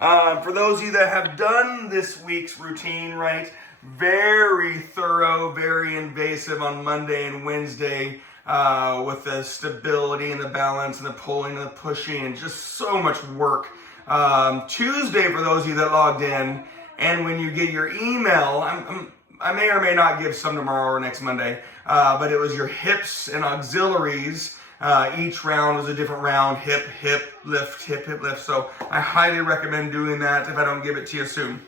For those of you that have done this week's routine, right, very thorough, very invasive on Monday and Wednesday with the stability and the balance and the pulling and the pushing and just so much work. Tuesday, for those of you that logged in, and when you get your email, I may or may not give some tomorrow or next Monday, but it was your hips and auxiliaries. Each round was a different round, hip, hip, lift, hip, hip, lift. So I highly recommend doing that if I don't give it to you soon.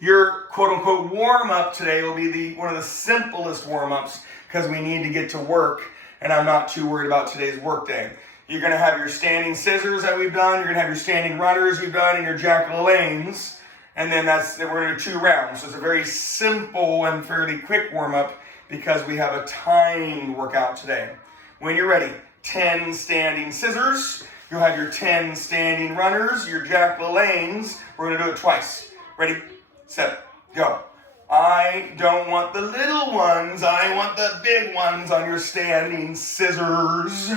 Your quote-unquote warm-up today will be one of the simplest warm-ups because we need to get to work, and I'm not too worried about today's work day. You're going to have your standing scissors that we've done, you're going to have your standing runners you've done, and your jack-o'-lanes, and then we're going to do 2 rounds. So it's a very simple and fairly quick warm-up because we have a timed workout today. When you're ready, 10 standing scissors, you'll have your 10 standing runners, your jack-o'-lanes. We're going to do it twice. Ready, set, go. I don't want the little ones, I want the big ones on your standing scissors.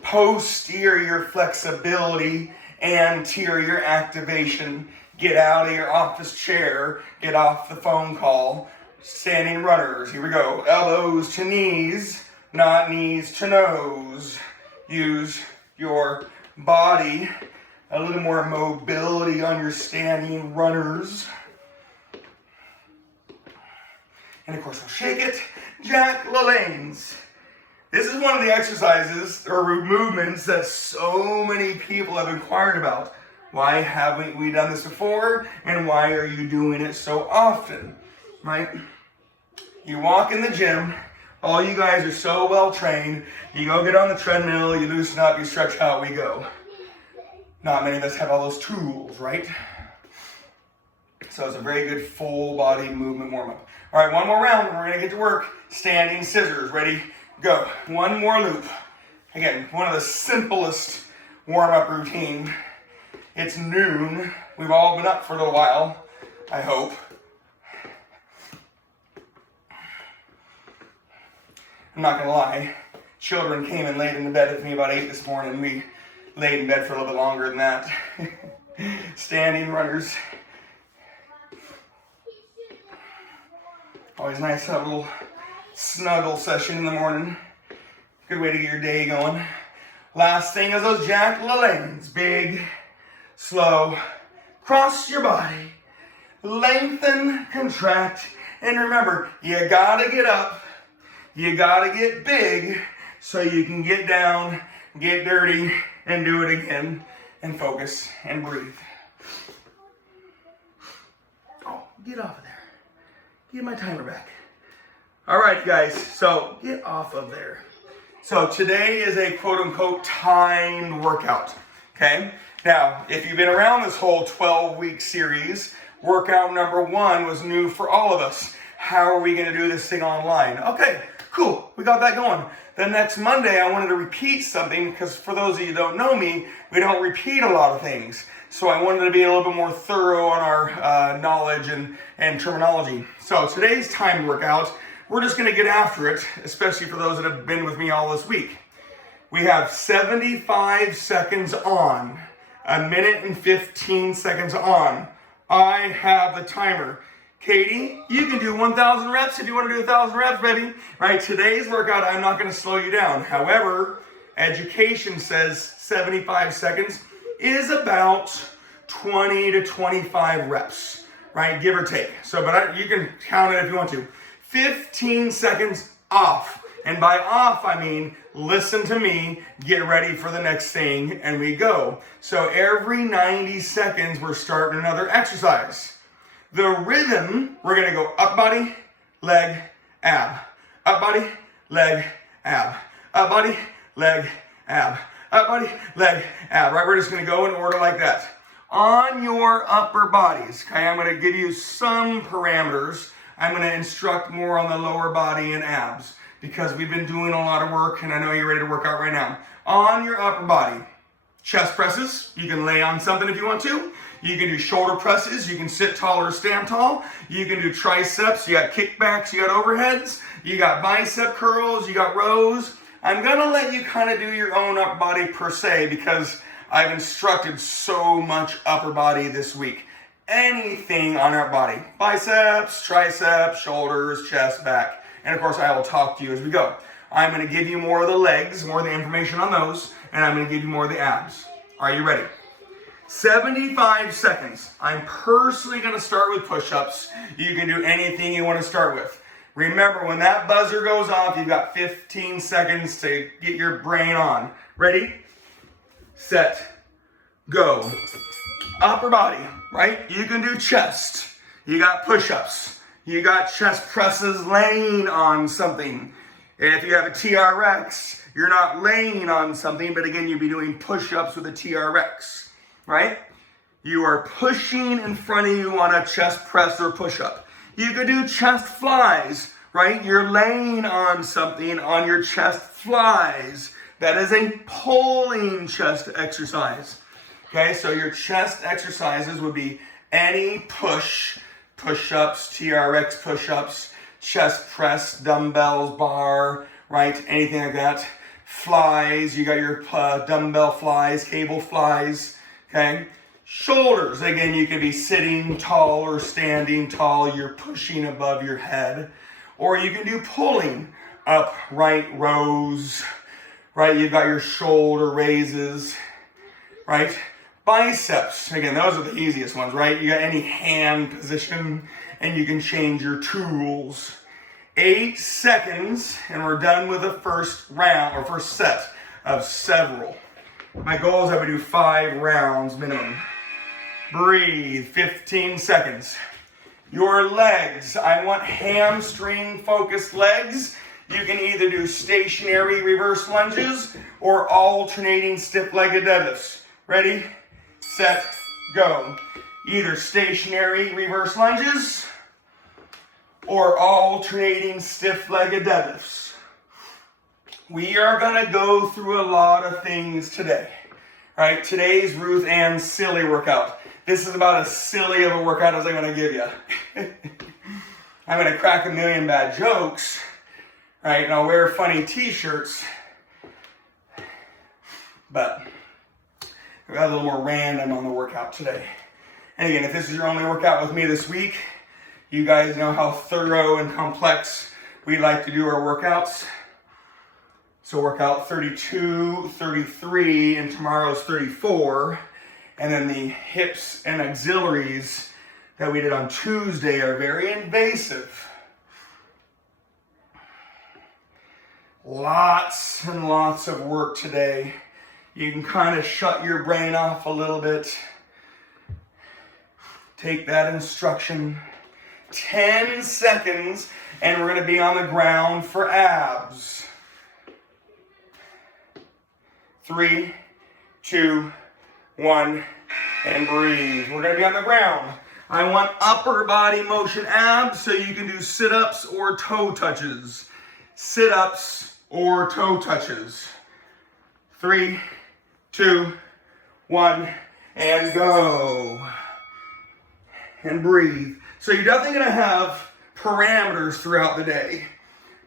Posterior flexibility, anterior activation. Get out of your office chair, get off the phone call. Standing runners, here we go. Elbows to knees, not knees to nose. Use your body, a little more mobility on your standing runners. And of course, we'll shake it. Jack-o'-lanes. This is one of the exercises or movements that so many people have inquired about. Why haven't we done this before? And why are you doing it so often? Right? You walk in the gym. All you guys are so well trained. You go get on the treadmill, you loosen up, you stretch out, we go. Not many of us have all those tools, right? So it's a very good full body movement warm up. All right, one more round and we're gonna get to work. Standing scissors, ready, go. One more loop. Again, one of the simplest warm up routine. It's noon. We've all been up for a little while, I hope. I'm not gonna lie, children came and laid in the bed with me about 8 this morning. We laid in bed for a little bit longer than that. Standing runners. Always nice to have a little snuggle session in the morning. Good way to get your day going. Last thing is those jack-o'-lanes. Big, slow, cross your body, lengthen, contract, and remember, you gotta get up. You gotta get big so you can get down, get dirty, and do it again, and focus and breathe. Oh, get off of there. Get my timer back. All right, guys, so get off of there. So today is a quote-unquote timed workout, okay? Now, if you've been around this whole 12-week series, workout number 1 was new for all of us. How are we gonna do this thing online? Okay. Cool, we got that going. Then next Monday, I wanted to repeat something because for those of you who don't know me, we don't repeat a lot of things. So I wanted to be a little bit more thorough on our knowledge and terminology. So today's timed workout, we're just gonna get after it, especially for those that have been with me all this week. We have 75 seconds on, 1 minute and 15 seconds on. I have the timer. Katie, you can do 1,000 reps if you want to do 1,000 reps, baby. Right, today's workout, I'm not going to slow you down. However, education says 75 seconds is about 20 to 25 reps, right, give or take. So, but you can count it if you want to. 15 seconds off. And by off, I mean, listen to me, get ready for the next thing, and we go. So every 90 seconds, we're starting another exercise. The rhythm, we're gonna go up body, leg, ab. Up body, leg, ab. Up body, leg, ab. Up body, leg, ab. Right, we're just gonna go in order like that. On your upper bodies, okay, I'm gonna give you some parameters. I'm gonna instruct more on the lower body and abs because we've been doing a lot of work and I know you're ready to work out right now. On your upper body, chest presses, you can lay on something if you want to. You can do shoulder presses, you can sit tall or stand tall. You can do triceps, you got kickbacks, you got overheads, you got bicep curls, you got rows. I'm gonna let you kind of do your own upper body per se because I've instructed so much upper body this week. Anything on our body, biceps, triceps, shoulders, chest, back. And of course, I will talk to you as we go. I'm going to give you more of the legs, more of the information on those, and I'm going to give you more of the abs. Are you ready? 75 seconds. I'm personally going to start with push-ups. You can do anything you want to start with. Remember, when that buzzer goes off, you've got 15 seconds to get your brain on. Ready? Set. Go. Upper body, right? You can do chest. You got push-ups. You got chest presses laying on something. If you have a TRX, you're not laying on something, but again, you'd be doing push-ups with a TRX, right? You are pushing in front of you on a chest press or push-up. You could do chest flies, right? You're laying on something on your chest flies. That is a pulling chest exercise. Okay, so your chest exercises would be any push-ups, TRX push-ups, chest press, dumbbells, bar, right? Anything like that. Flies, you got your dumbbell flies, cable flies, okay? Shoulders, again, you could be sitting tall or standing tall. You're pushing above your head. Or you can do pulling, upright rows, right? You've got your shoulder raises, right? Biceps, again, those are the easiest ones, right? You got any hand position, and you can change your tools. 8 seconds, and we're done with the first round, or first set of several. My goal is I would do 5 rounds minimum. Breathe, 15 seconds. Your legs, I want hamstring-focused legs. You can either do stationary reverse lunges or alternating stiff-legged deadlifts. Ready, set, go. Either stationary reverse lunges or alternating stiff-legged deadlifts. We are going to go through a lot of things today. All right, today's Ruth Ann's silly workout. This is about as silly of a workout as I'm going to give you. I'm going to crack a million bad jokes, right? And I'll wear funny t-shirts. But we got a little more random on the workout today. And again, if this is your only workout with me this week, you guys know how thorough and complex we like to do our workouts. So workout 32, 33, and tomorrow's 34. And then the hips and auxiliaries that we did on Tuesday are very invasive. Lots and lots of work today. You can kind of shut your brain off a little bit. Take that instruction. 10 seconds, and we're going to be on the ground for abs. 3, 2, 1, and breathe. We're going to be on the ground. I want upper body motion abs, so you can do sit-ups or toe touches. Sit-ups or toe touches. 3, 2, 1, and go. And breathe. So you're definitely going to have parameters throughout the day.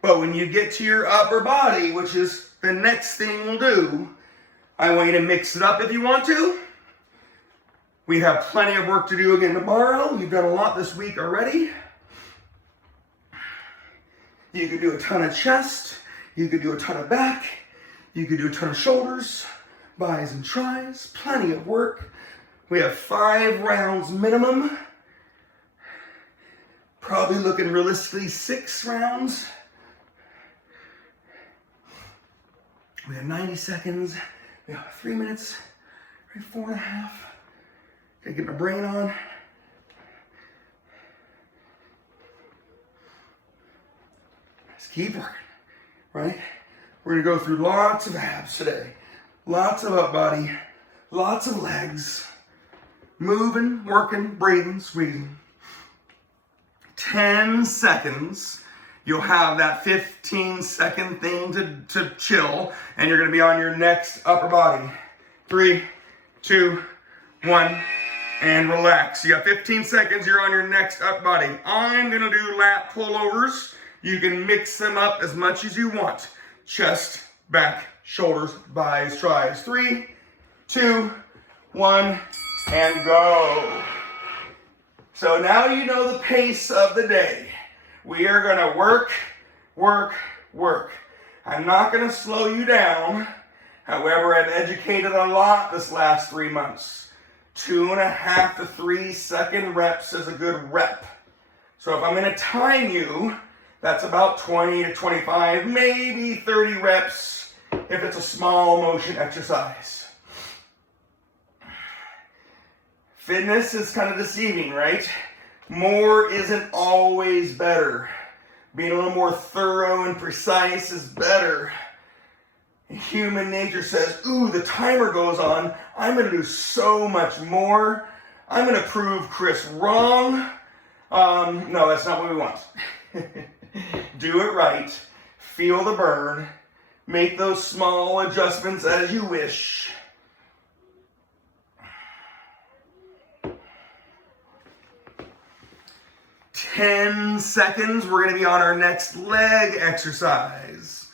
But when you get to your upper body, which is the next thing we'll do, I want you to mix it up if you want to. We have plenty of work to do again tomorrow. We've done a lot this week already. You could do a ton of chest. You could do a ton of back. You could do a ton of shoulders, bis and tris. Plenty of work. We have 5 rounds minimum. Probably looking realistically 6 rounds. We have 90 seconds. We have 3 minutes. 4.5. Gotta get my brain on. Let's keep working, right? We're gonna go through lots of abs today. Lots of up body. Lots of legs. Moving, working, breathing, squeezing. 10 seconds. You'll have that 15-second thing to chill, and you're going to be on your next upper body. 3, 2, 1, and relax. You got 15 seconds. You're on your next upper body. I'm going to do lat pullovers. You can mix them up as much as you want. Chest, back, shoulders, bis, tris. 3, 2, 1, and go. So now you know the pace of the day. We are going to work, work, work. I'm not going to slow you down. However, I've educated a lot this last 3 months. 2.5 to 3 second reps is a good rep. So if I'm going to time you, that's about 20 to 25, maybe 30 reps if it's a small motion exercise. Fitness is kind of deceiving, right? More isn't always better. Being a little more thorough and precise is better. Human nature says, ooh, the timer goes on. I'm going to do so much more. I'm going to prove Chris wrong. No, that's not what we want. Do it right. Feel the burn. Make those small adjustments as you wish. "10 seconds, we're going to be on our next leg exercise.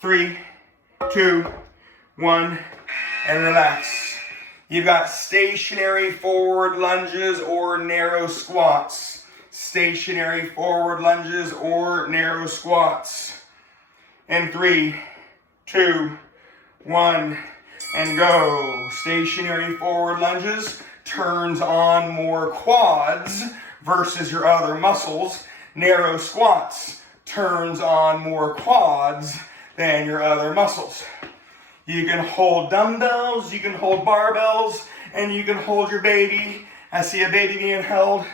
3, 2, 1, and relax. You've got stationary forward lunges or narrow squats. Stationary forward lunges or narrow squats. And 3, 2, 1, and go. Stationary forward lunges turns on more quads versus your other muscles. Narrow squats turns on more quads than your other muscles. You can hold dumbbells, you can hold barbells, and you can hold your baby. I see a baby being held.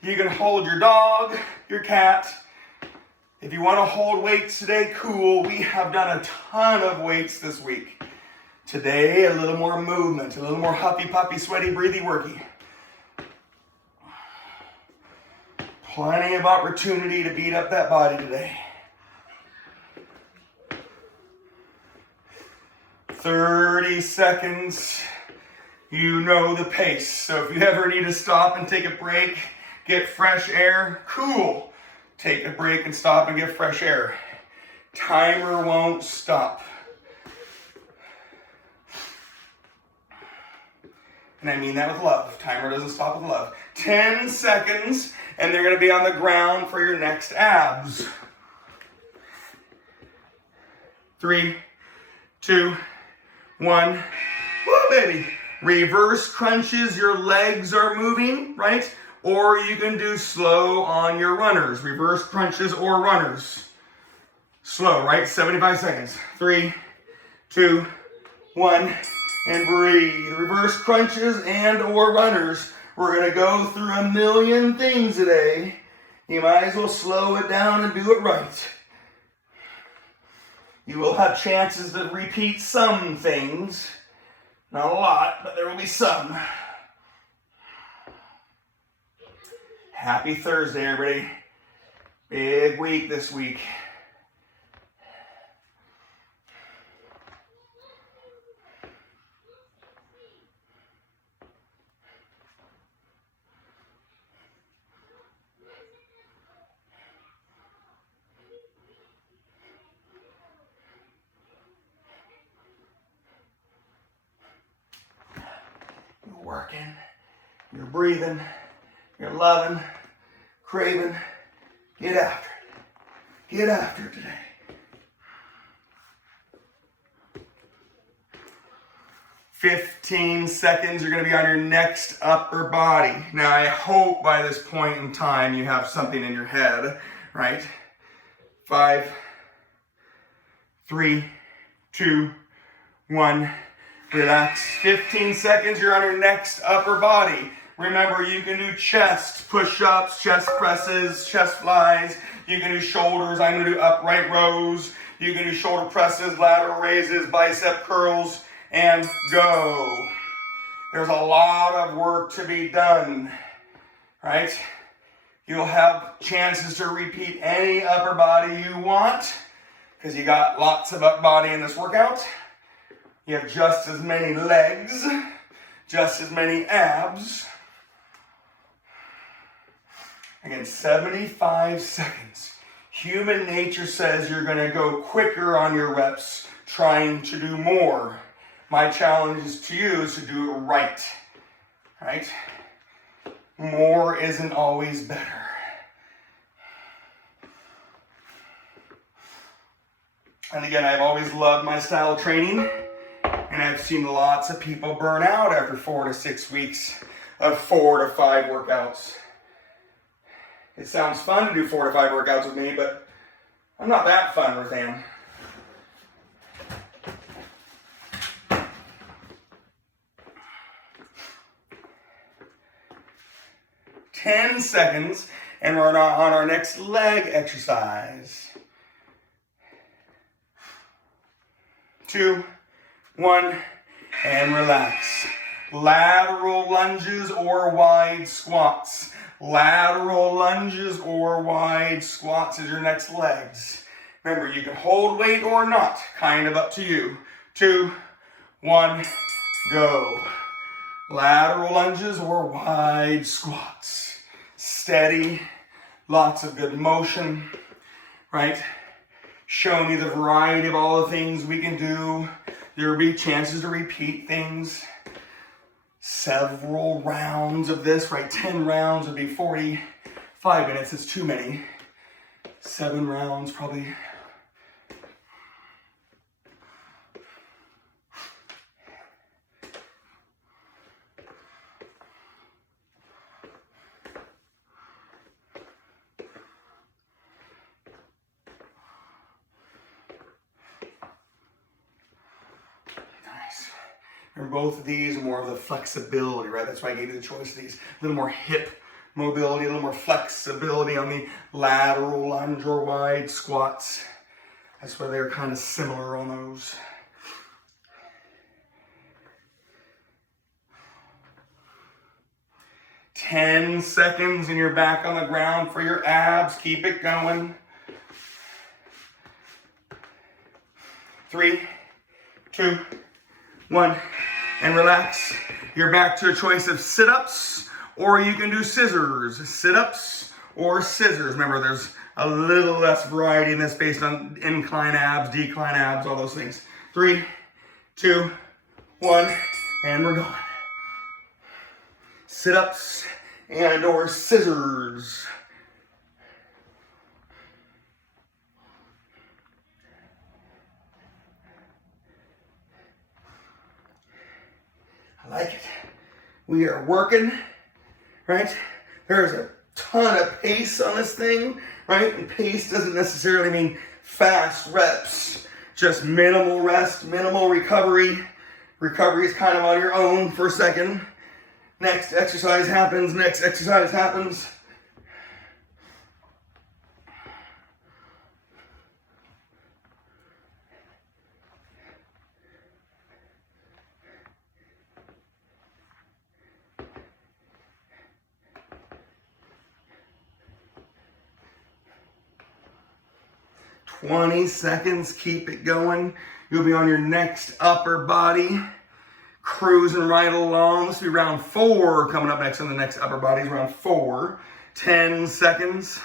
You can hold your dog, your cat. If you want to hold weights today, cool. We have done a ton of weights this week. Today, a little more movement, a little more huffy, puffy, sweaty, breathy, worky. Plenty of opportunity to beat up that body today. 30 seconds. You know the pace. So if you ever need to stop and take a break, get fresh air, cool. Take a break and stop and get fresh air. Timer won't stop. And I mean that with love. Timer doesn't stop with love. 10 seconds, and they're going to be on the ground for your next abs. 3, 2, 1. Woo, baby. Reverse crunches, your legs are moving, right? Or you can do slow on your runners. Reverse crunches or runners. Slow, right? 75 seconds. 3, 2, 1. And breathe. Reverse crunches and or runners. We're going to go through a million things today. You might as well slow it down and do it right. You will have chances to repeat some things. Not a lot, but there will be some. Happy Thursday, everybody. Big week this week. You're working, you're breathing, you're loving, craving. Get after it. Get after it today. "15 seconds, you're going to be on your next upper body. Now, I hope by this point in time you have something in your head, right? 5, 3, 2, 1. Relax. 15 seconds, you're on your next upper body. Remember, you can do chest push-ups, chest presses, chest flies. You can do shoulders. I'm going to do upright rows. You can do shoulder presses, lateral raises, bicep curls, and go. There's a lot of work to be done, right? You'll have chances to repeat any upper body you want because you got lots of upper body in this workout. You have just as many legs, just as many abs. Again, 75 seconds. Human nature says you're going to go quicker on your reps. trying to do more. My challenge is to you is to do it right, right? More isn't always better. And again, I've always loved my style of training, and I've seen lots of people burn out after 4 to 6 weeks of 4 to 5 workouts. It sounds fun to do 4 to 5 workouts with me, but I'm not that fun, Rothan. Ten seconds, and we're on our next leg exercise. 2, 1, and relax. Lateral lunges or wide squats. Lateral lunges or wide squats is your next legs. Remember, you can hold weight or not, kind of up to you. 2, 1, go. Lateral lunges or wide squats. Steady, lots of good motion, right? Showing you the variety of all the things we can do. There will be chances to repeat things. Several rounds of this, right? 10 rounds would be 45 minutes. It's too many. 7 rounds probably. Both of these are more of the flexibility, right? That's why I gave you the choice of these. A little more hip mobility, a little more flexibility on the lateral lunge or wide squats. That's why they're kind of similar on those. Ten seconds and you're back on the ground for your abs. Keep it going. 3, 2, 1. And relax. You're back to a choice of sit-ups, or you can do scissors. Sit-ups or scissors. Remember, there's a little less variety in this based on incline abs, decline abs, all those things. 3, 2, 1, and we're going. Sit-ups and or scissors. I like it. We are working, right? There's a ton of pace on this thing, right? And pace doesn't necessarily mean fast reps, just minimal rest, minimal recovery. Recovery is kind of on your own for a second. Next exercise happens, next exercise happens. Seconds, keep it going. You'll be on your next upper body, cruising right along. This will be round 4 coming up next on the next upper body, round 4. 10 seconds.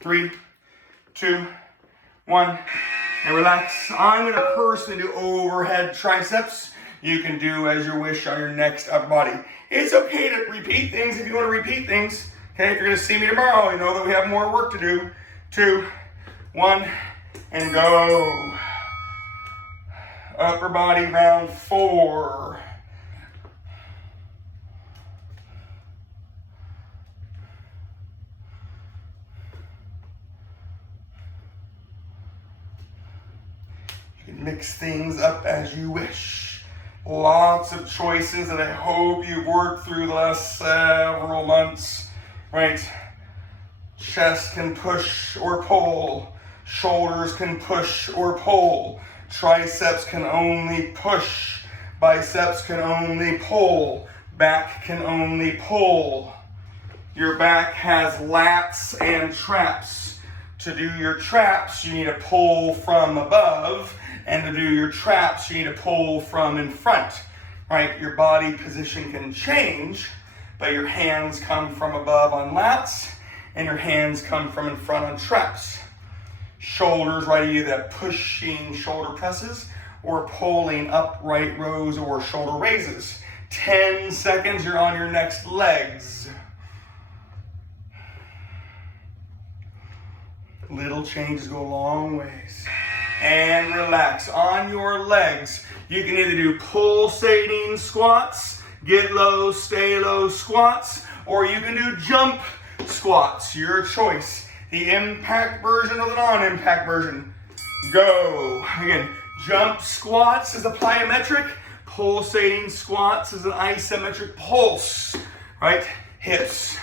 3, 2, 1, and relax. I'm going to personally do overhead triceps. You can do as you wish on your next upper body. It's okay to repeat things if you want to repeat things. Okay, if you're going to see me tomorrow, you know that we have more work to do. 2, 1, and go. Upper body round 4. You can mix things up as you wish. Lots of choices that I hope you've worked through the last several months. Right? Chest can push or pull. Shoulders can push or pull. Triceps can only push. Biceps can only pull. Back can only pull. Your back has lats and traps. To do your traps, you need to pull from above. And to do your traps, you need to pull from in front. Right? Your body position can change, but your hands come from above on lats, and your hands come from in front on traps. Shoulders, right, either pushing shoulder presses or pulling upright rows or shoulder raises. 10 seconds, you're on your next legs. Little changes go a long ways. And relax. On your legs, you can either do pulsating squats, get low, stay low squats, or you can do jump squats, your choice. The impact version or the non-impact version. Go. Again, jump squats is a plyometric, pulsating squats is an isometric pulse, right? Hips,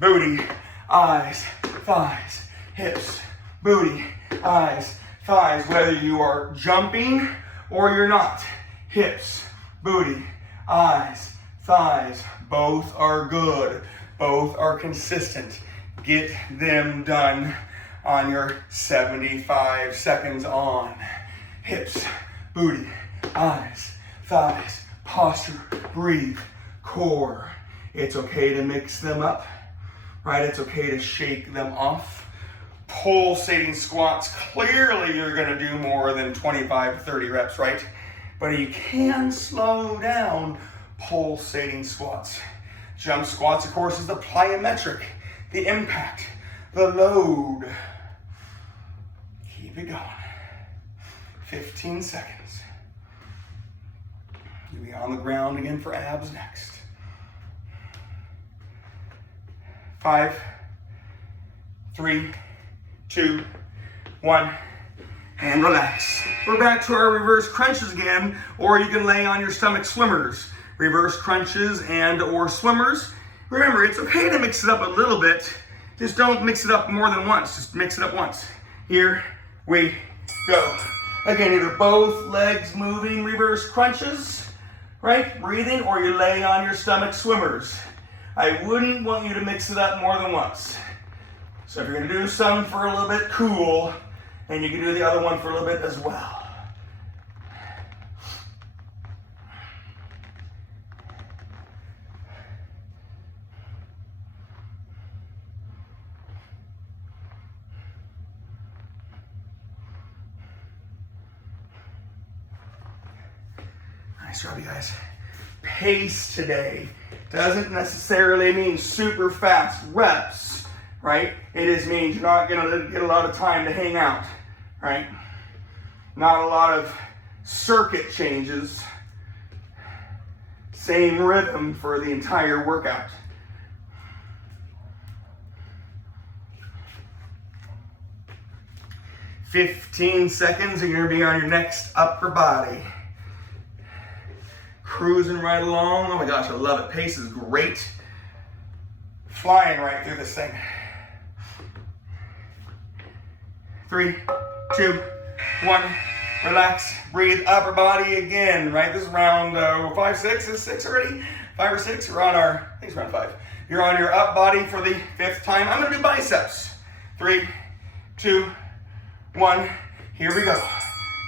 booty, eyes, thighs, hips, booty, eyes, thighs, whether you are jumping or you're not. Hips, booty, eyes, thighs, both are good. Both are consistent. Get them done on your 75 seconds on. Hips, booty, eyes, thighs, posture, breathe, core. It's okay to mix them up, right? It's okay to shake them off. Pulsating squats, clearly you're going to do more than 25 to 30 reps, right? But you can slow down pulsating squats. Jump squats, of course, is the plyometric, the impact, the load. Keep it going. 15 seconds. You'll be on the ground again for abs next. 5, 3, 2, 1, and relax. We're back to our reverse crunches again, or you can lay on your stomach swimmers. Reverse crunches and or swimmers. Remember, it's okay to mix it up a little bit. Just don't mix it up more than once. Just mix it up once. Here we go. Again, either both legs moving reverse crunches, right? Breathing, or you lay on your stomach swimmers. I wouldn't want you to mix it up more than once. So if you're gonna do some for a little bit, cool, and you can do the other one for a little bit as well. Nice job, you guys. Pace today doesn't necessarily mean super fast reps, right? It just means you're not gonna get a lot of time to hang out, right? Not a lot of circuit changes. Same rhythm for the entire workout. "15 seconds and you're gonna be on your next upper body. Cruising right along. Oh my gosh, I love it. Pace is great. Flying right through this thing. 3, 2, 1. Relax. Breathe. Upper body again, right? This is round 5, 6. Is it 6 already? 5 or 6? We're on our, I think it's round 5. You're on your up body for the 5th time. I'm going to do biceps. 3, 2, 1. Here we go.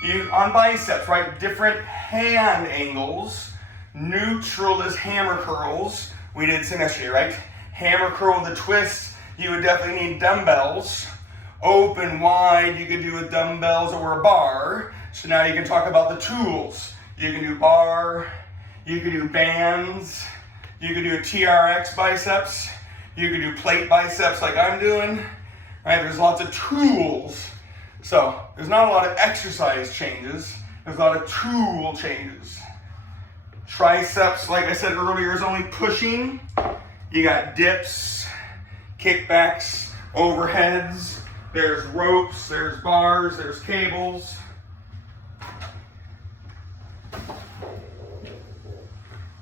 You on biceps, right? Different hand angles. Neutral is hammer curls. We did some yesterday, right? Hammer curl with a twist. You would definitely need dumbbells. Open wide, you could do with dumbbells or a bar. So now you can talk about the tools. You can do bar, you can do bands, you can do a TRX biceps, you can do plate biceps like I'm doing, right? There's lots of tools. So there's not a lot of exercise changes, there's a lot of tool changes. Triceps, like I said earlier, is only pushing. You got dips, kickbacks, overheads, there's ropes, there's bars, there's cables.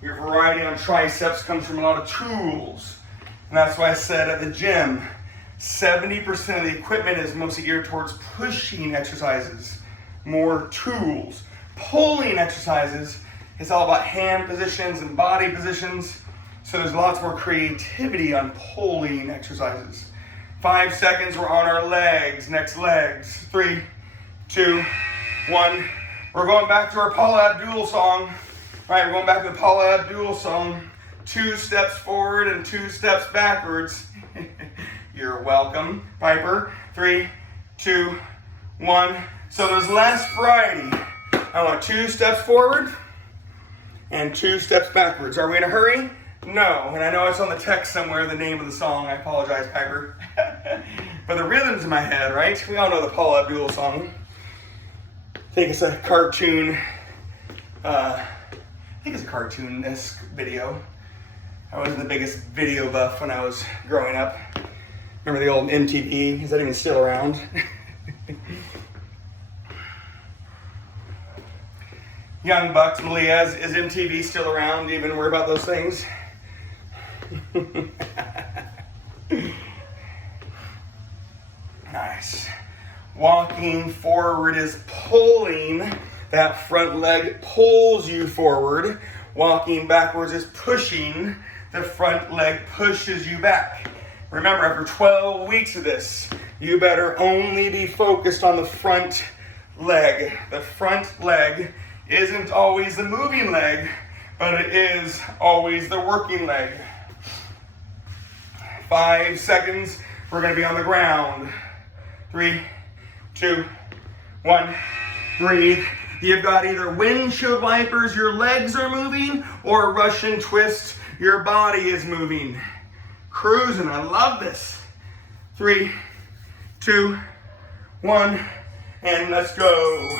Your variety on triceps comes from a lot of tools. And that's why I said at the gym, 70% of the equipment is mostly geared towards pushing exercises, more tools. Pulling exercises, it's all about hand positions and body positions. So there's lots more creativity on pulling exercises. 5 seconds, we're on our legs. Next legs. 3, 2, 1. We're going back to our Paula Abdul song. Right, we're going back to the Paula Abdul song. 2 steps forward and 2 steps backwards. You're welcome. Piper, 3, 2, 1. So there's less variety. I want 2 steps forward and 2 steps backwards. Are we in a hurry? No. And I know it's on the text somewhere, the name of the song. I apologize, Piper. But the rhythm's in my head, right? We all know the Paula Abdul song. I think it's a cartoon. I think it's a cartoon-esque video. I wasn't the biggest video buff when I was growing up. Remember the old MTV? Is that even still around? Young Bucks, Malia, is MTV still around? Do you even worry about those things? Nice. Walking forward is pulling. That front leg pulls you forward. Walking backwards is pushing. The front leg pushes you back. Remember, after 12 weeks of this, you better only be focused on the front leg. The front leg isn't always the moving leg, but it is always the working leg. 5 seconds, we're going to be on the ground. 3, 2, 1, breathe. You've got either windshield wipers, your legs are moving, or Russian twist, your body is moving. Cruising, I love this. 3, 2, 1, and let's go.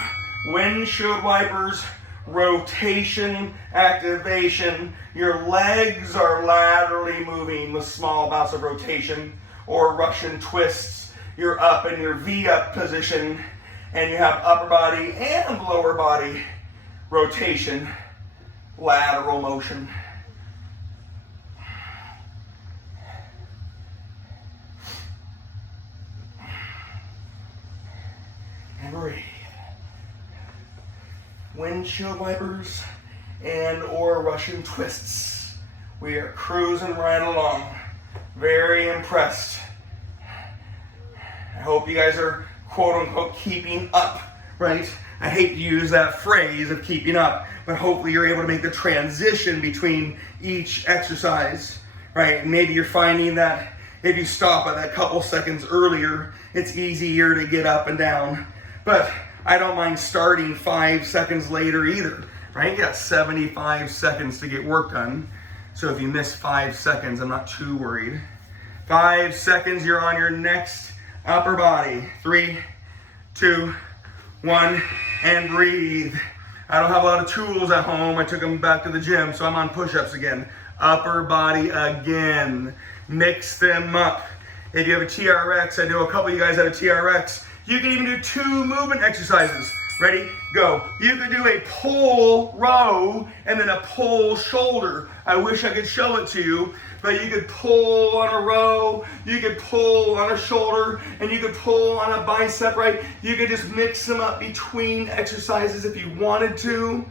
Windshield wipers, rotation, activation. Your legs are laterally moving with small bouts of rotation, or Russian twists. You're up in your V-up position, and you have upper body and lower body rotation, lateral motion. And breathe. Windshield wipers and or Russian twists. We are cruising right along. Very impressed. I hope you guys are quote unquote keeping up, right? I hate to use that phrase of keeping up, but hopefully you're able to make the transition between each exercise, right? Maybe you're finding that if you stop at that couple seconds earlier, it's easier to get up and down. But I don't mind starting 5 seconds later either, right? You got 75 seconds to get work done. So if you miss 5 seconds, I'm not too worried. 5 seconds, you're on your next upper body. 3, 2, 1, and breathe. I don't have a lot of tools at home. I took them back to the gym, so I'm on push-ups again. Upper body again. Mix them up. If you have a TRX, I know a couple of you guys have a TRX, you can even do 2 movement exercises. Ready? Go. You could do a pull row and then a pull shoulder. I wish I could show it to you, but you could pull on a row, you could pull on a shoulder, and you could pull on a bicep, right? You could just mix them up between exercises if you wanted to.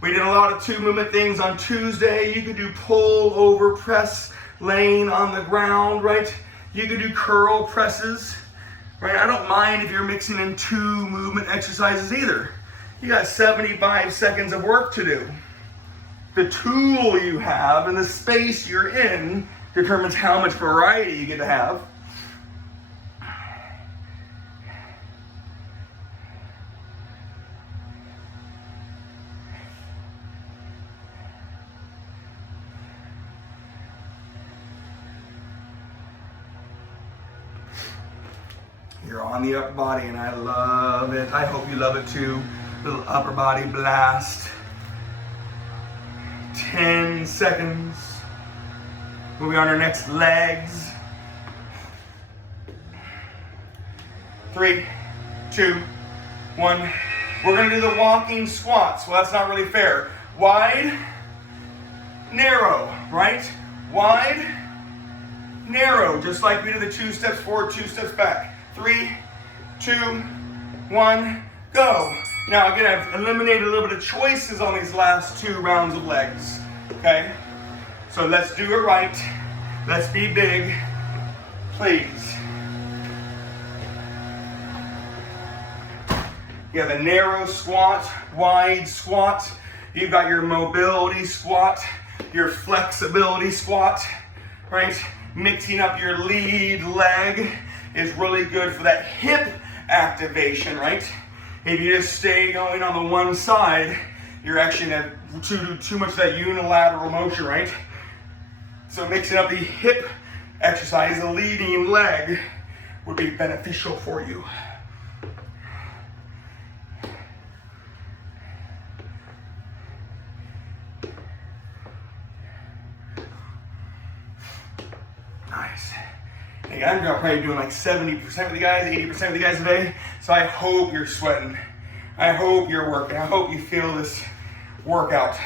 We did a lot of 2 movement things on Tuesday. You could do pull over press, laying on the ground, right? You could do curl presses. Right? I don't mind if you're mixing in 2 movement exercises either. You got 75 seconds of work to do. The tool you have and the space you're in determines how much variety you get to have. You're on the upper body and I love it. I hope you love it too. Little upper body blast. 10 seconds. Moving on our next legs. 3, 2, 1. We're gonna do the walking squats. Well, that's not really fair. Wide, narrow, right? Wide, narrow, just like we did the 2 steps forward, 2 steps back. 3, 2, 1, go. Now again, I've eliminated a little bit of choices on these last 2 rounds of legs, okay? So let's do it right. Let's be big, please. You have a narrow squat, wide squat. You've got your mobility squat, your flexibility squat, right? mixing up your lead leg is really good for that hip activation, right? If you just stay going on the one side, you're actually going to do too much of that unilateral motion, right? So mixing up the hip exercise, the leading leg, would be beneficial for you. Nice. Hey, I'm probably doing like 70% of the guys, 80% of the guys today. So I hope you're sweating. I hope you're working. I hope you feel this workout.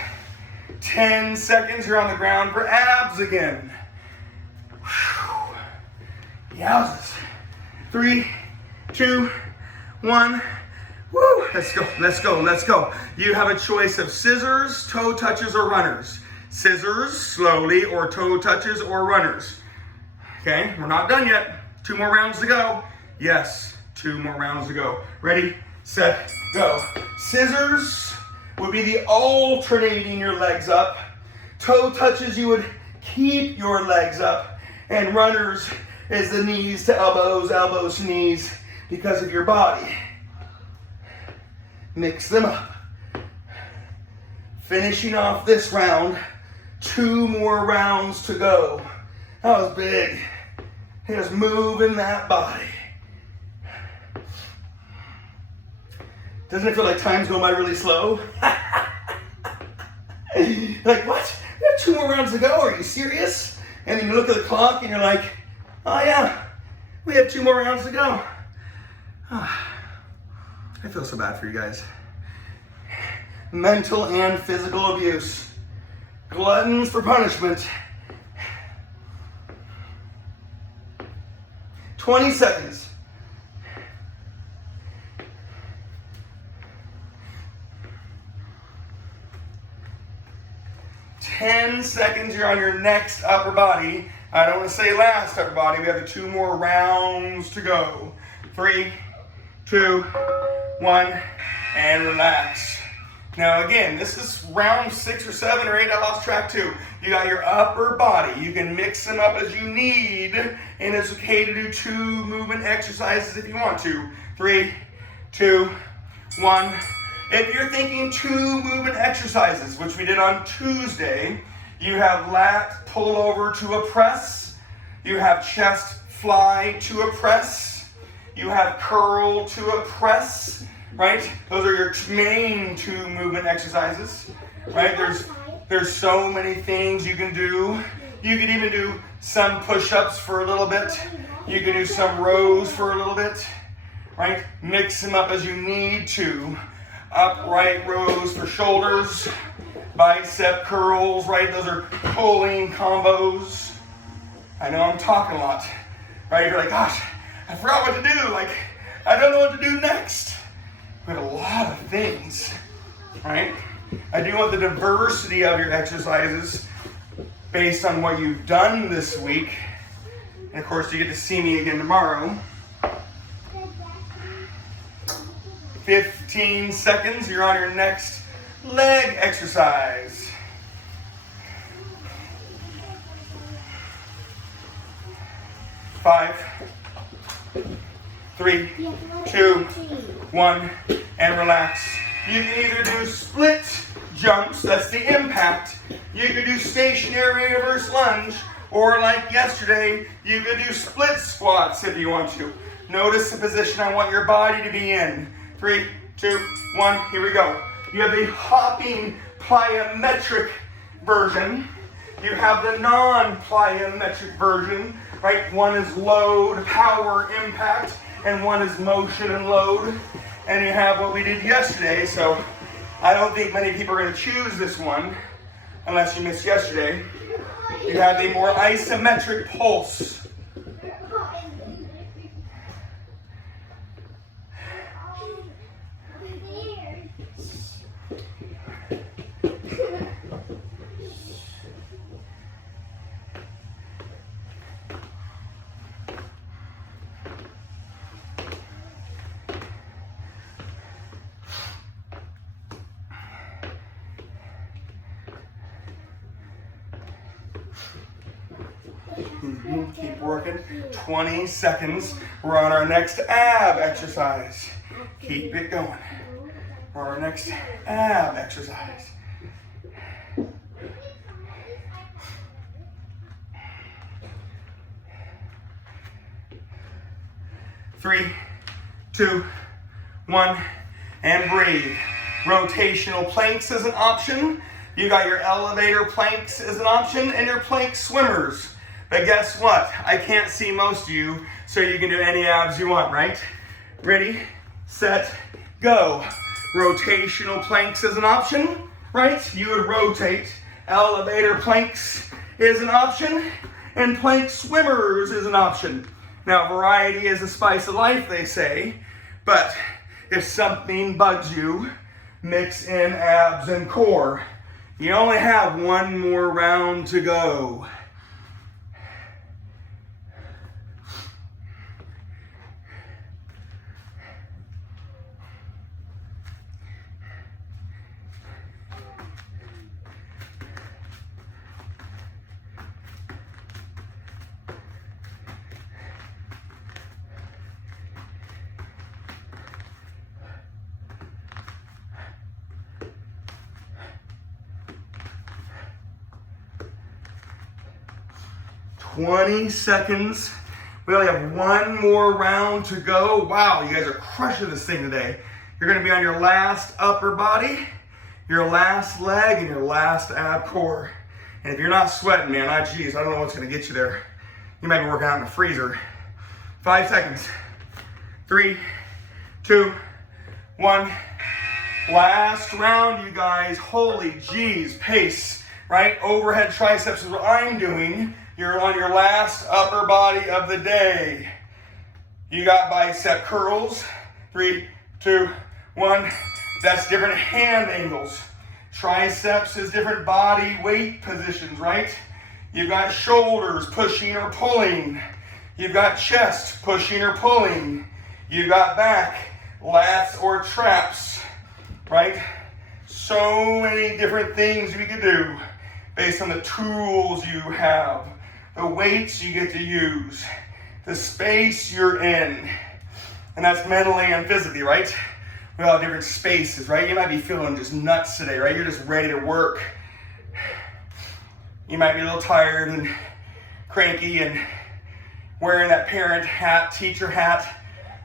10 seconds, you're on the ground for abs again. Yowzers. 3, 2, 1. Woo! Let's go, let's go, let's go. You have a choice of scissors, toe touches, or runners. Scissors, slowly, or toe touches, or runners. Okay, we're not done yet. 2 more rounds to go. Yes, 2 more rounds to go. Ready, set, go. Scissors would be the alternating your legs up. Toe touches, you would keep your legs up. And runners is the knees to elbows, elbows to knees because of your body. Mix them up. Finishing off this round, 2 more rounds to go. That was big. Just moving that body. Doesn't it feel like time's going by really slow? Like, what? We have 2 more rounds to go. Are you serious? And then you look at the clock and you're like, oh yeah, we have 2 more rounds to go. I feel so bad for you guys. Mental and physical abuse. Gluttons for punishment. 20 seconds. Ten seconds, you're on your next upper body. I don't want to say last upper body. We have the 2 more rounds to go. 3, 2, 1, and relax. Now again, this is round 6 or 7 or 8. I lost track too. You got your upper body. You can mix them up as you need, and it's okay to do 2 movement exercises if you want to. 3, 2, 1. If you're thinking 2 movement exercises, which we did on Tuesday, you have lat pull over to a press, you have chest fly to a press, you have curl to a press, right? Those are your main 2 movement exercises, right? There's so many things you can do. You can even do some push-ups for a little bit. You can do some rows for a little bit, right? Mix them up as you need to. Upright rows for shoulders, bicep curls, right? Those are pulling combos. I know I'm talking a lot, right? You're like, gosh, I forgot what to do. Like, I don't know what to do next. We have a lot of things, right? I do want the diversity of your exercises based on what you've done this week. And of course, you get to see me again tomorrow. 15 seconds, you're on your next leg exercise. 5, 3, 2, 1, and relax. You can either do split jumps, that's the impact. You could do stationary reverse lunge, or like yesterday, you could do split squats if you want to. Notice the position I want your body to be in. 3, 2, 1, here we go. You have the hopping plyometric version. You have the non-plyometric version, right? One is load, power, impact, and one is motion and load. And you have what we did yesterday, so I don't think many people are going to choose this one unless you missed yesterday. You have a more isometric pulse. Keep working. 20 seconds. We're on our next ab exercise. Keep it going. We're on our next ab exercise. 3, 2, 1, and breathe. Rotational planks is an option. You got your elevator planks as an option and your plank swimmers. But guess what? I can't see most of you, so you can do any abs you want, right? Ready, set, go. Rotational planks is an option, right? You would rotate. Elevator planks is an option, and plank swimmers is an option. Now, variety is the spice of life, they say, but if something bugs you, mix in abs and core. You only have one more round to go. "20 seconds. We only have one more round to go." Wow, you guys are crushing this thing today. You're gonna be on your last upper body, your last leg, and your last ab core. And if you're not sweating, man, geez, I don't know what's gonna get you there. You might be working out in the freezer. 5 seconds. 3, 2, 1. Last round, you guys. Holy geez, pace, right? Overhead triceps is what I'm doing. You're on your last upper body of the day. You got bicep curls. 3, 2, 1. That's different hand angles. Triceps is different body weight positions, right? You've got shoulders pushing or pulling. You've got chest pushing or pulling. You've got back, lats or traps, right? So many different things we could do based on the tools you have. The weights you get to use, the space you're in, and that's mentally and physically, right? We all have different spaces, right? You might be feeling just nuts today, right? You're just ready to work. You might be a little tired and cranky and wearing that parent hat, teacher hat.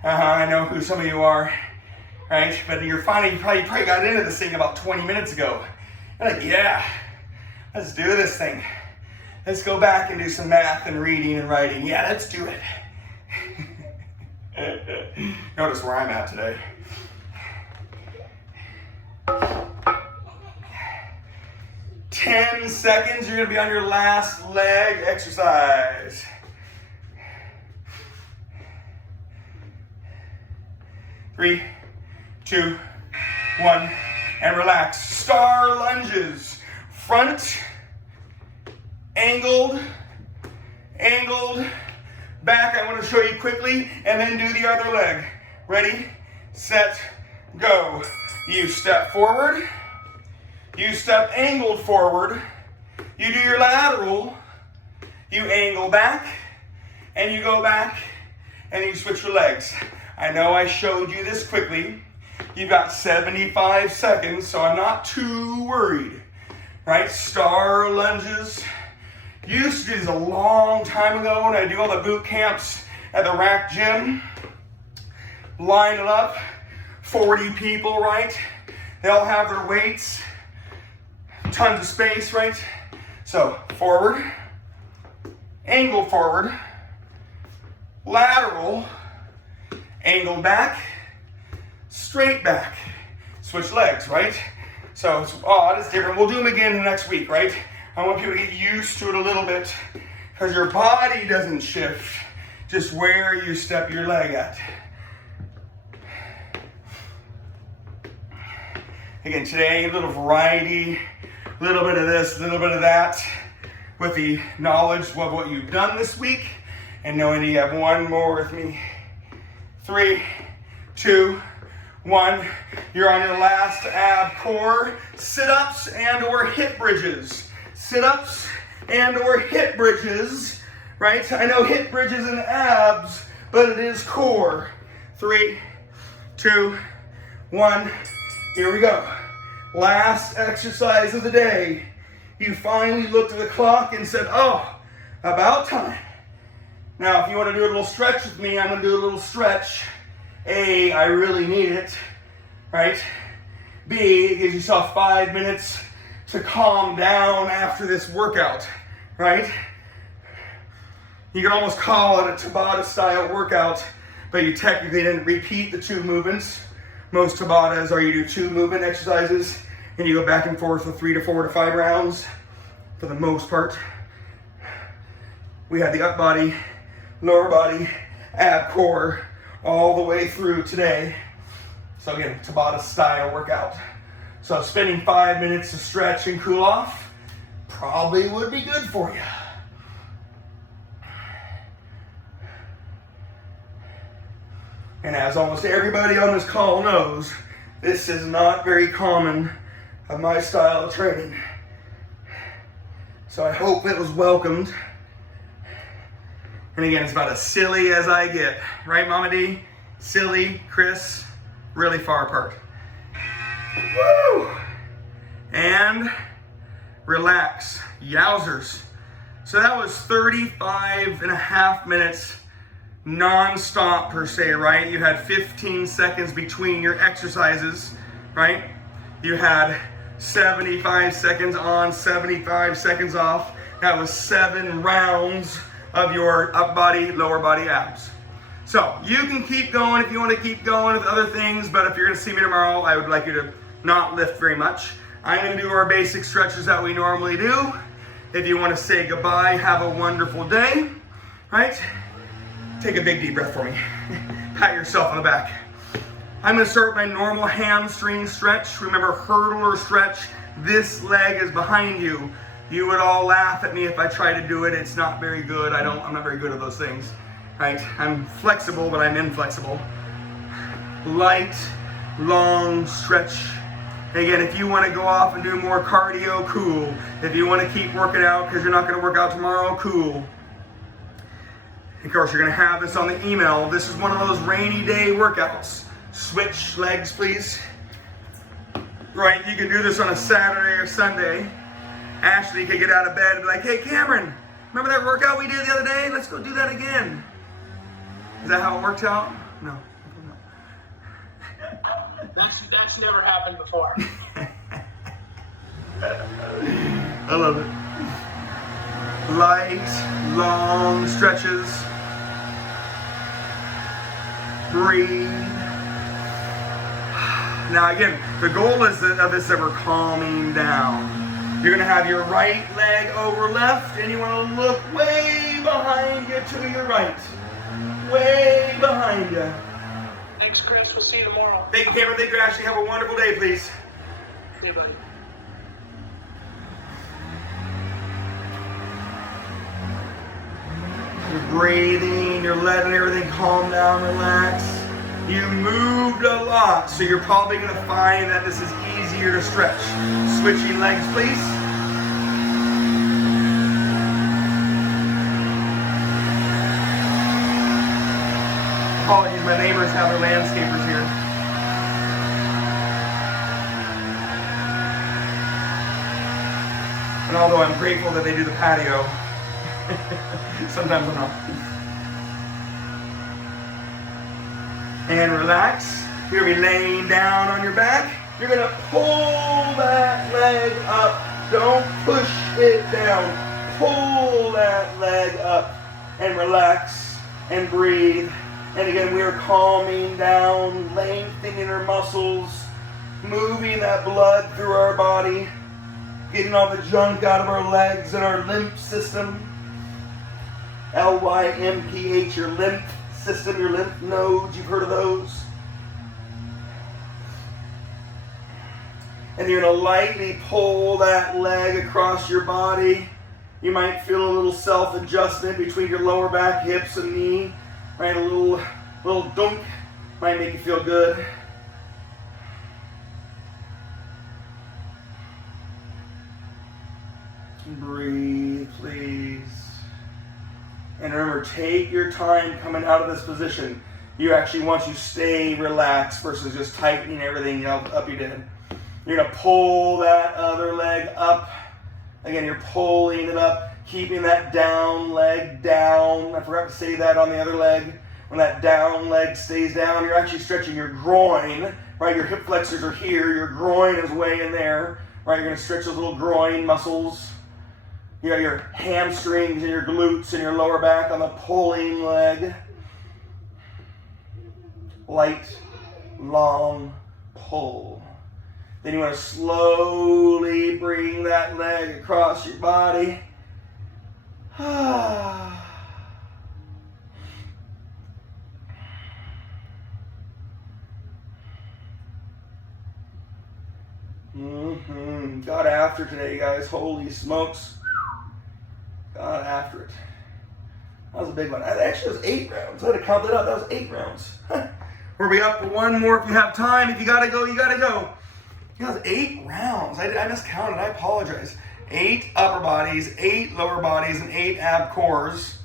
I know who some of you are, right? But you probably got into this thing about 20 minutes ago. You're like, yeah, let's do this thing. Let's go back and do some math and reading and writing. Yeah, let's do it. Notice where I'm at today. "10 seconds, you're gonna be on your last leg exercise. 3, 2, 1, and relax. Star lunges. Front, angled, back. I want to show you quickly, and then do the other leg. Ready, set, go. You step forward, you step angled forward, you do your lateral, you angle back, and you go back, and you switch your legs. I know I showed you this quickly. You've got 75 seconds, so I'm not too worried, right? Star lunges. Used to do this a long time ago when I do all the boot camps at the rack gym. Line it up, 40 people, right? They all have their weights, tons of space, right? So forward, angle forward, lateral, angle back, straight back. Switch legs, right? So it's odd, it's different. We'll do them again next week, right? I want people to get used to it a little bit because your body doesn't shift, just where you step your leg at. Again, today, a little variety, a little bit of this, a little bit of that, with the knowledge of what you've done this week, and knowing you have one more with me. 3, 2, 1. You're on your last ab core. Sit-ups and or hip bridges. Sit-ups and or hip bridges right? I know hip bridges and abs, but it is core. 3, 2, 1, here we go. Last exercise of the day. You finally looked at the clock and said, oh, about time. Now, if you want to do a little stretch with me, I'm going to do a little stretch. A, I really need it, right? B, it gives yourself 5 minutes to calm down after this workout, right? You can almost call it a Tabata style workout, but you technically didn't repeat the 2 movements. Most Tabatas are you do 2 movement exercises and you go back and forth for 3 to 4 to 5 rounds for the most part. We had the up body, lower body, ab core all the way through today. So again, Tabata style workout. So spending 5 minutes to stretch and cool off probably would be good for you. And as almost everybody on this call knows, this is not very common of my style of training. So I hope it was welcomed. And again, it's about as silly as I get. Right, Mama D? Silly, Chris, really far apart. Woo! And relax. Yowzers. So that was 35 and a half minutes non-stop per se, right? You had 15 seconds between your exercises, right? You had 75 seconds on, 75 seconds off. That was 7 rounds of your up body, lower body abs. So you can keep going if you want to keep going with other things, but if you're going to see me tomorrow, I would like you to not lift very much. I'm going to do our basic stretches that we normally do. If you want to say goodbye, have a wonderful day, right? Take a big deep breath for me. Pat yourself on the back. I'm going to start my normal hamstring stretch. Remember, hurdle or stretch. This leg is behind you. You would all laugh at me if I try to do it. It's not very good. I'm not very good at those things. Right? I'm flexible, but I'm inflexible. Light, long stretch. Again, if you want to go off and do more cardio, cool. If you want to keep working out because you're not going to work out tomorrow, cool. Of course, you're going to have this on the email. This is one of those rainy day workouts. Switch legs, please. Right, you can do this on a Saturday or Sunday. Ashley could get out of bed and be like, hey, Cameron, remember that workout we did the other day? Let's go do that again. Is that how it worked out? No. That's never happened before. I love it. Light, long stretches. Breathe. Now again, the goal is of this that we're calming down. You're gonna have your right leg over left, and you wanna look way behind you to your right. Way behind you. Thanks, Chris. We'll see you tomorrow. Thank you, Cameron. Thank you, Ashley. Have a wonderful day, please. See you, buddy. You're breathing, you're letting everything calm down, relax. You moved a lot, so you're probably going to find that this is easier to stretch. Switching legs, please. Apologies, my neighbors have their landscapers here. And although I'm grateful that they do the patio, sometimes I'm not. And relax. You're going to be laying down on your back. You're going to pull that leg up. Don't push it down. Pull that leg up and relax and breathe. And again, we are calming down, lengthening our muscles, moving that blood through our body, getting all the junk out of our legs and our lymph system. L-Y-M-P-H, your lymph system, your lymph nodes, you've heard of those. And you're going to lightly pull that leg across your body. You might feel a little self-adjustment between your lower back, hips, and knee. Right, a little dunk might make you feel good. Breathe, please. And remember, take your time coming out of this position. You actually want to stay relaxed versus just tightening everything up you did. You're going to pull that other leg up. Again, you're pulling it up, keeping that down leg down. I forgot to say that on the other leg. When that down leg stays down, you're actually stretching your groin, right? Your hip flexors are here. Your groin is way in there, right? You're going to stretch those little groin muscles. You got your hamstrings and your glutes and your lower back on the pulling leg. Light, long pull. Then you want to slowly bring that leg across your body. Got after today, guys. Holy smokes. Got after it. That was a big one. Actually, it was 8 rounds. I had to count that up. That was 8 rounds. We'll be up for one more if you have time. If you gotta go, you gotta go. That was 8 rounds. I miscounted. I apologize. 8 upper bodies, 8 lower bodies, and 8 ab cores.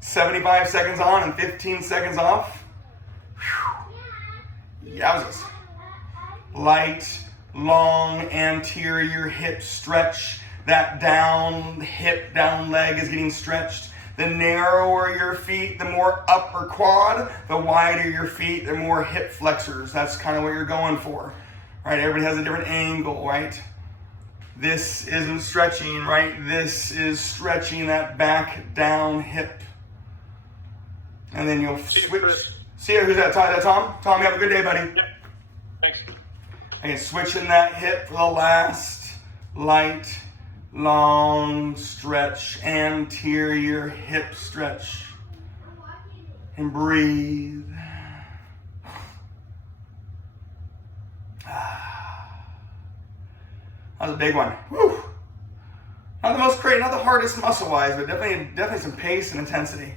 75 seconds on and 15 seconds off. Whew. Yowzers. Light, long anterior hip stretch. That down hip, down leg is getting stretched. The narrower your feet, the more upper quad. The wider your feet, the more hip flexors. That's kind of what you're going for. Right? Everybody has a different angle, right? This isn't stretching, right? This is stretching that back down hip. And then you'll switch. See who's that? Tom? Tom, you have a good day, buddy. Yep. Thanks. Okay, switching that hip for the last light, long stretch, anterior hip stretch. And breathe. That was a big one. Whew. Not the most great, not the hardest muscle-wise, but definitely some pace and intensity.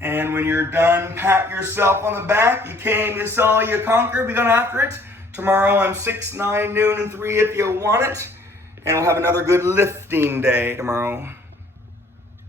And when you're done, pat yourself on the back. You came, you saw, you conquered. We got after it. Tomorrow I'm 6, 9, noon, and 3 if you want it. And we'll have another good lifting day tomorrow.